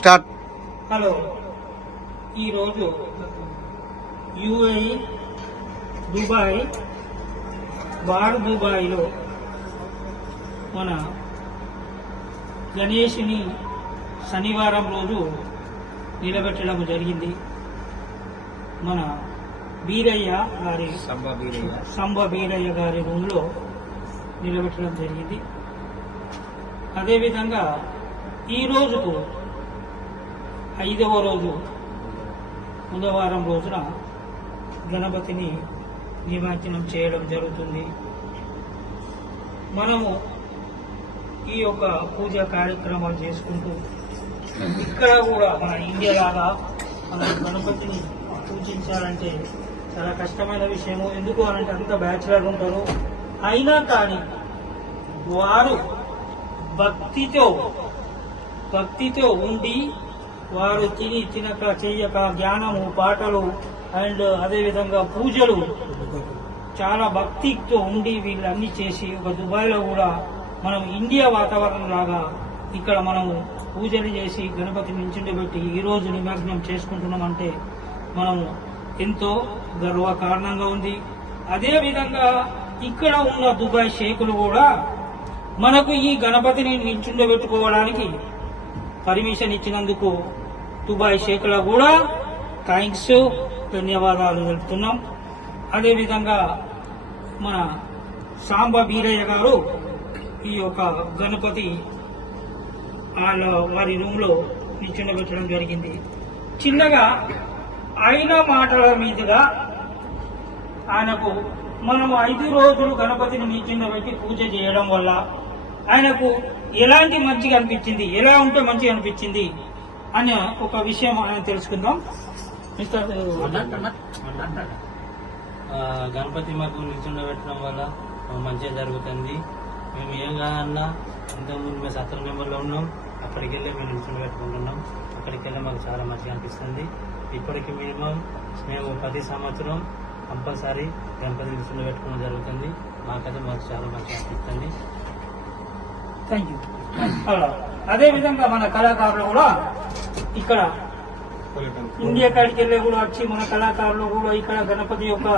Start. Hello. ఈరోజు UAE Dubai bar దుబాయ్లో మన గణేష్ని శనివారం రోజు నిలబెట్టడం జరిగింది. మన బీరయ్య గారి సంబ బీరయ్య గారి రూమ్లో నిలబెట్టడం జరిగింది. అదేవిధంగా ఈ రోజుకు ఐదవ రోజు బుధవారం రోజున గణపతిని నిమజ్జనం చేయడం జరుగుతుంది. మనము ఈ యొక్క పూజా కార్యక్రమాలు చేసుకుంటూ ఇక్కడ కూడా మన ఇండియా లాగా మన గణపతిని పూజించాలంటే చాలా కష్టమైన విషయము. ఎందుకు అనంటే అంత బ్యాచులర్ ఉంటారు. అయినా కానీ వారు భక్తితో భక్తితో ఉండి వారు తిని తినక చెయ్యక జ్ఞానము పాటలు అండ్ అదేవిధంగా పూజలు చాలా భక్తితో ఉండి వీళ్ళన్నీ చేసి ఒక దుబాయ్లో కూడా మనం ఇండియా వాతావరణం లాగా ఇక్కడ మనము పూజలు చేసి గణపతి నించుండబెట్టి ఈ రోజు నిమగ్నం చేసుకుంటున్నామంటే మనము ఎంతో గర్వ కారణంగా ఉంది అదేవిధంగా ఇక్కడ ఉన్న దుబాయ్ షేకులు కూడా మనకు ఈ గణపతిని నించుండబెట్టుకోవడానికి పర్మిషన్ ఇచ్చినందుకు దుబాయ్ షేకుల కూడా థ్యాంక్స్ ధన్యవాదాలు తెలుపుతున్నాం. అదేవిధంగా మన సాంబ బీరయ్య గారు ఈ యొక్క గణపతి వాళ్ళ వారి రూమ్లో లో నిల్చుండబెట్టడం జరిగింది. చిన్నగా ఆయన మాటల మీదుగా ఆయనకు మనము ఐదు రోజులు గణపతిని నిల్చుండబెట్టి పూజ చేయడం వల్ల ఆయనకు ఎలాంటి మంచిగా అనిపించింది ఎలా ఉంటే మంచిగా అనిపించింది అనే ఒక విషయం ఆయన తెలుసుకుందాం. మిస్టర్ గణపతి మాకు నిల్చుండబెట్టడం వల్ల మంచిగా జరుగుతుంది. మేము ఏం కాదన్నా ఇంతకుముందు మేము సత్రం నెంబర్లో ఉన్నాం. అక్కడికి వెళ్ళి మేము నిల్చుండబెట్టుకుంటున్నాం. అక్కడికి వెళ్ళి మాకు చాలా మంచిగా అనిపిస్తుంది. ఇప్పటికి మినిమం మేము ప్రతి సంవత్సరం కంపల్సరీ గణపతి నిల్చుండబెట్టుకోవడం జరుగుతుంది. మాకైతే మాకు చాలా మంచిగా అనిపిస్తుంది. థ్యాంక్ యూ అదే విధంగా మన కళాకారులు కూడా ఇక్కడ ఇండియా కాడికి వెళ్ళి కూడా వచ్చి మన కళాకారులు కూడా ఇక్కడ గణపతి యొక్క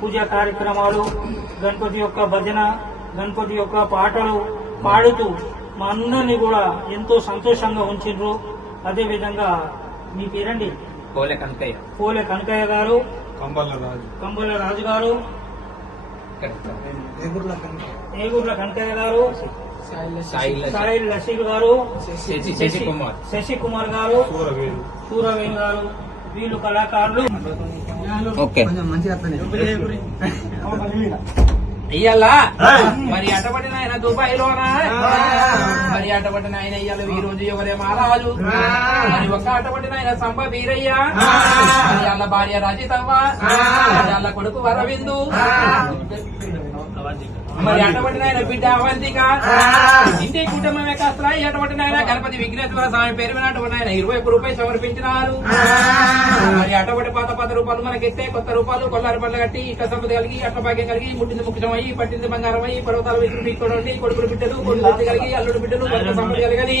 పూజా కార్యక్రమాలు గణపతి యొక్క భజన గణపతి యొక్క పాటలు పాడుతూ మా అందరినీ కూడా ఎంతో సంతోషంగా ఉంచిండ్రు. అదే విధంగా మీ పేరండి? పోలే కనకయ్య. పోలే కనకయ్య గారు. కంబల్ల రాజు. కంబల రాజు గారు ఏగూర్ల కనకయ్య గారు. సాయి లసీల్ గారు శశి కుమార్. శశి కుమార్ గారు సూరవేణి గారు వీళ్ళు కళాకారులు. ఇయ్యాలా? మరి అటపడిన ఆయన దుబాయ్ లోనా మరి అటపడిన ఆయన ఇయ్యాల? ఈ రోజు ఎవరే మహారాజు? మరి ఒక్క అటపడిన ఆయన సంబ వీరయ్య? మరి వాళ్ళ భార్య రజితమ్మ వాళ్ళ కొడుకు వరవిందు? మరి అటపడిన ఆయన బిడ్డ అవంతిక ఇంటి కుటుంబమే అటపడిన ఆయన గణపతి విఘ్నేశ్వర స్వామి పేరు మీద అటువంటి ఆయన ఇరవై ఒక్క రూపాయలు సమర్పించినారు. మరి అటువంటి పాత పాత రూపాయలు మనకి ఎత్తే కొత్త రూపాయలు కొల్లారి పళ్ళ కట్టి ఇట్ల సంపద కలిగి అట్ల భాగ్యం కలిగి ముట్టింది ముఖ్యం అయ్యి పట్టింది బంగారం అయ్యి పర్వతాలు విసురు కొడుకులు బిడ్డలు కొడుకు కలిగి అల్లుడు బిడ్డలు భర్త సంపద కలిగని.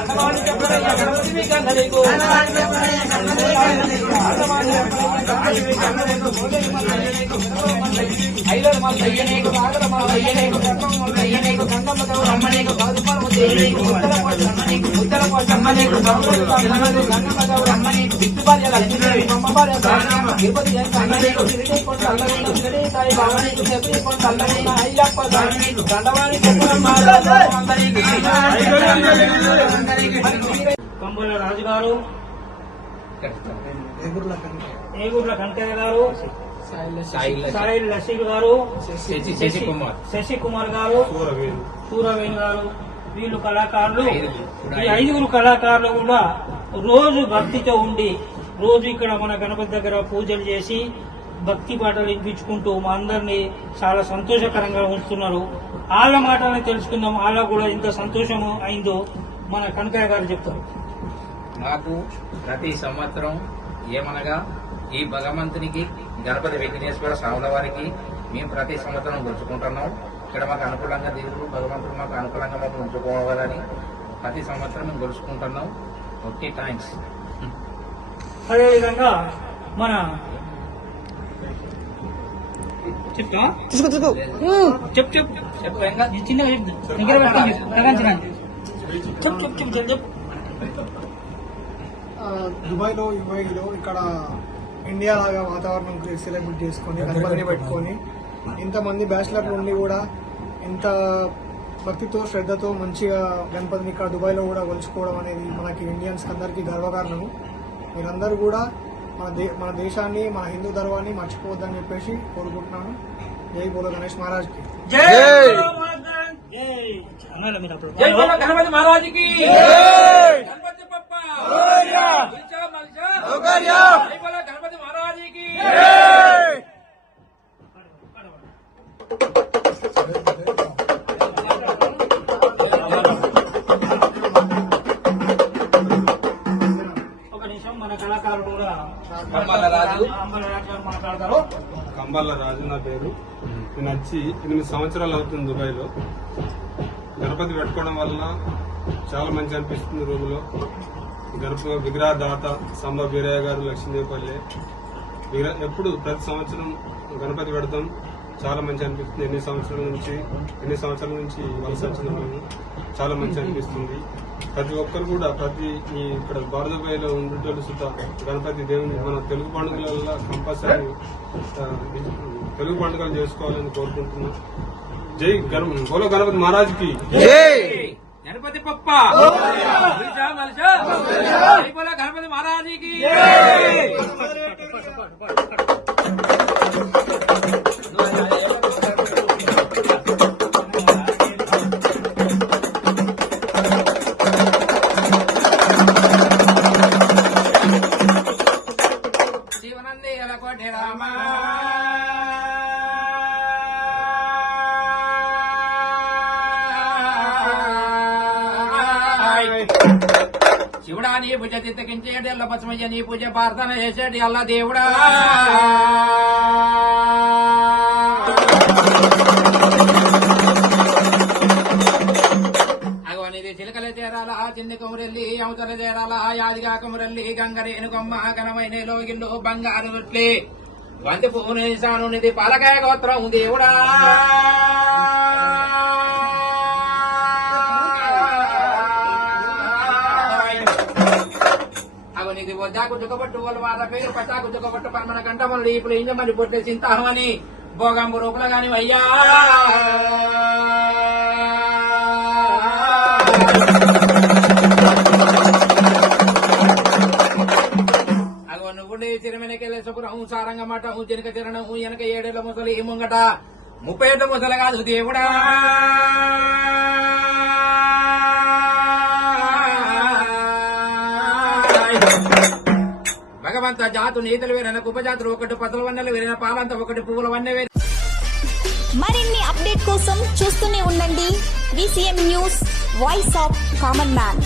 పార్వజంత బుద్ధాయతనము పరివర్తన మరి అటువంటి దే- అటువంటి దేవన దేవుడు ఎట్లా ఉండాలి ఏం దాని అన్ని తప్పరే ఆ దేవుడు కంబుల రాజు గారు ఏగూర్ల కనకయ్య గారు. సాయి సాయిల్ లసీల్ గారు. శశి కుమార్. గారు. సూరవేణి గారు. వీళ్ళు కళాకారులు. ఈ ఐదుగురు కళాకారులు కూడా రోజు భక్తితో ఉండి రోజు ఇక్కడ మన గణపతి దగ్గర పూజలు చేసి భక్తి పాటలు వినిపించుకుంటూ మా అందరినీ చాలా సంతోషకరంగా ఉంచుతున్నారు. వాళ్ళ మాటలను తెలుసుకుందాం. వాళ్ళకు కూడా ఎంత సంతోషం అయిందో. మన కనకయ్య గారు చెప్తారు. మాకు ప్రతి సంవత్సరం ఏమనగా ఈ భగవంతునికి గణపతి విఘ్నేశ్వర స్వాముల వారికి మేము ప్రతి సంవత్సరం గుర్చుకుంటున్నాం ఇక్కడ మాకు అనుకూలంగా దేవుడు భగవంతుడు మాకు అనుకూలంగా మాకు ఉంచుకోవాలని ప్రతి సంవత్సరం మేము గొలుచుకుంటున్నాం ఓకే థ్యాంక్స్ అదేవిధంగా మన చెప్తా? చెప్పు చెప్పు. చెప్పు ఇంకా ఈ చిన్నగా దగ్గర దుబాయ్లో యుఏఈలో ఇక్కడ ఇండియా లాగా వాతావరణం సెలబ్రేట్ చేసుకొని గణపతిని పెట్టుకొని ఇంతమంది బ్యాచిలర్లు ఉండి కూడా ఇంత భక్తితో శ్రద్ధతో మంచిగా గణపతిని ఇక్కడ దుబాయ్లో కూడా కొలుచుకోవడం అనేది మనకి ఇండియన్స్ అందరికీ గర్వకారణము. మీరందరూ కూడా మన దే మన దేశాన్ని మన హిందూ ధర్మాన్ని మర్చిపోవద్దని చెప్పేసి కోరుకుంటున్నాను. జై బోలో గణేష్ మహారాజ్కి. జై జై అన్నారా మీరు అప్పుడు. జై బోలో గణపతి మహారాజుకి. గణపతి పప్ప గణపతి మహారాజుకి. ఒక నిమిషం మన కళాకారుడు కూడా కమ్మల రాజు. కమ్మల రాజు గారు మాట్లాడతారు. కంబాల రాజు నా పేరు. నేను వచ్చి ఎనిమిది సంవత్సరాలు అవుతుంది దుబాయ్లో. గణపతి పెట్టుకోవడం వలన చాలా మంచి అనిపిస్తుంది రూమ్లో గణప విగ్రహదాత సంబ వీరయ్య గారు లక్ష్మీదేవిపల్లి. ఎప్పుడు ప్రతి సంవత్సరం గణపతి పెడతాం. చాలా మంచి అనిపిస్తుంది. ఎన్ని సంవత్సరాల నుంచి ఎన్ని సంవత్సరాల నుంచి వలస వచ్చిన మేము చాలా మంచి అనిపిస్తుంది. ప్రతి ఒక్కరు కూడా ప్రతి ఈ ఇక్కడ భారతబాయిలో ఉండేటోళ్ళు సుత గణపతి దేవుని మన తెలుగు పండుగలలో కంపల్సరీ తెలుగు పండుగలు చేసుకోవాలని కోరుకుంటున్నాం. జై బోలో గణపతి మహారాజ్కి. గణపతి పప్ప. గణపతి మహారాజుకి. శివనంది శివుడా నీ పూజ తిత్తకించేటి ఎల్ల నీ పూజ ప్రార్థన చేసేటి అల్ల దేవుడా. అగవనిది చిలకల చేరాల చిన్ని కొమురెల్లి అవతల చేరాల యాదిగా కొమురెల్లి గంగరేను కొమ్మ ఘనమైన లోగిల్లు బంగారు రొట్లి వంతి పువ్వుని సానునిది పాలకాయ గోత్రం దేవుడా. అగనిది వద్దాకు దుఃఖపట్టు వాళ్ళు వాళ్ళ పేరు పట్టాకు దుఃఖపట్టు పన్మన పరమణ కంఠములు ఇప్పుడు ఇంజ ఇంజమని పొట్టే చింతామని భోగంబు రూపుల గాని అయ్యా అగో నువ్వు చిరమెనకెళ్ళే శుభ్రం సారంగ మాట హూ జనక చరణం వెనక ఏడేళ్ళ ముసలి ఈ ముంగట. ముప్పై ఏళ్ళ ముసలి కాదు దేవుడా. Thank you. భగవంత జాతు నీతలు వేరైన ఉపజాతులు ఒకటి పదల వన్నెలు వేరైన పాలంత ఒకటి పువ్వుల వన్నె వేరే. మరిన్ని అప్డేట్ కోసం చూస్తూనే ఉండండి. VCM news voice of common man.